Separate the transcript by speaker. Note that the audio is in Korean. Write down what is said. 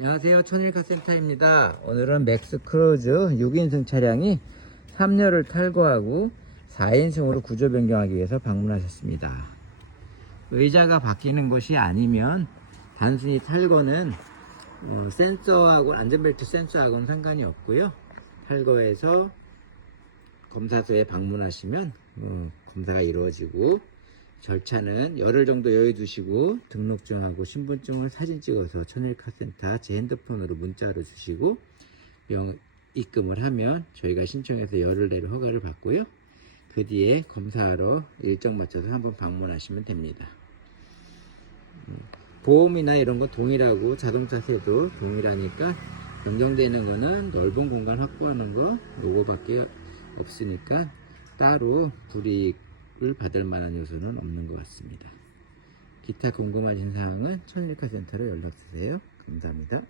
Speaker 1: 안녕하세요. 천일카센터입니다. 오늘은 맥스 크루즈 6인승 차량이 3열을 탈거하고 4인승으로 구조 변경하기 위해서 방문하셨습니다. 의자가 바뀌는 것이 아니면 단순히 탈거는 어, 센서하고 안전벨트 센서하고는 상관이 없고요. 탈거해서 검사소에 방문하시면 어, 검사가 이루어지고 절차는 열흘 정도 여유 두시고 등록증하고 신분증을 사진 찍어서 천일카센터 제 핸드폰으로 문자로 주시고 명 입금을 하면 저희가 신청해서 열흘 내로 허가를 받고요. 그 뒤에 검사하러 일정 맞춰서 한번 방문하시면 됩니다. 음, 보험이나 이런 거 동일하고 자동차 세도 동일하니까 변경되는 거는 넓은 공간 확보하는 거 요거밖에 없으니까 따로 불이익 을 받을 만한 요소는 없는 것 같습니다. 기타 궁금하신 사항은 천일카 센터로 연락 주세요. 감사합니다.